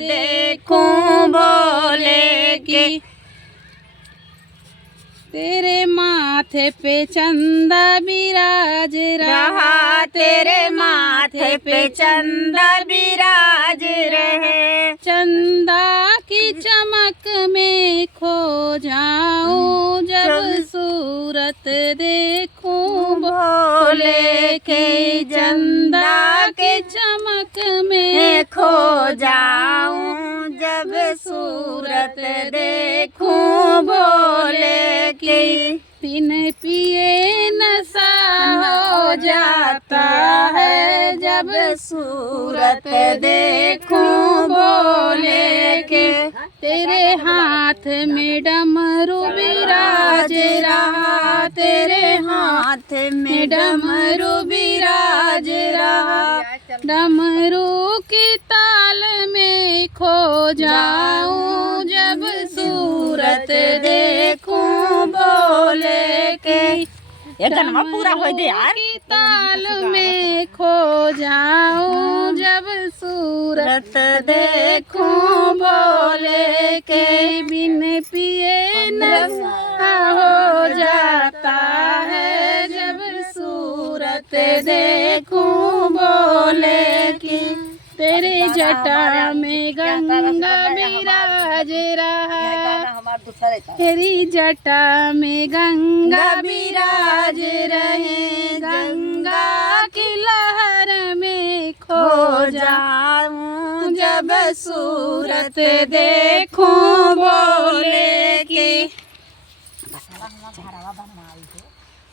देखूं बोले कि तेरे माथे पे चंदा बिराज रहा, तेरे माथे पे चंदा बिराज रहे। चंदा की चमक में खो जाऊं जब सूरत देखूं भोले के चंदा के चमक में खो जाऊं जब सूरत देखूं भोले की। बिन पिए नशा हो जाता है जब सूरत देखूं भोले के। तेरे हाथ में डमरू बिराज रहा, तेरे हाथ में डमरू बिराज रहा। डमरू की ताल में खो जाऊं जब सूरत देखूं भोले के। ये गाना पूरा हो दे यार। की ताल में खो जाऊं जब सूरत देखूं भोले के। बिन पिए नशा हो जाता है जब सूरत देखूं भोले की। तेरे जटा में गंगा बिराज रहा, तेरी जटा में गंगा बिराज रहे। गंगा की लहर में खो जाऊं जब सूरत देखूं भोले की।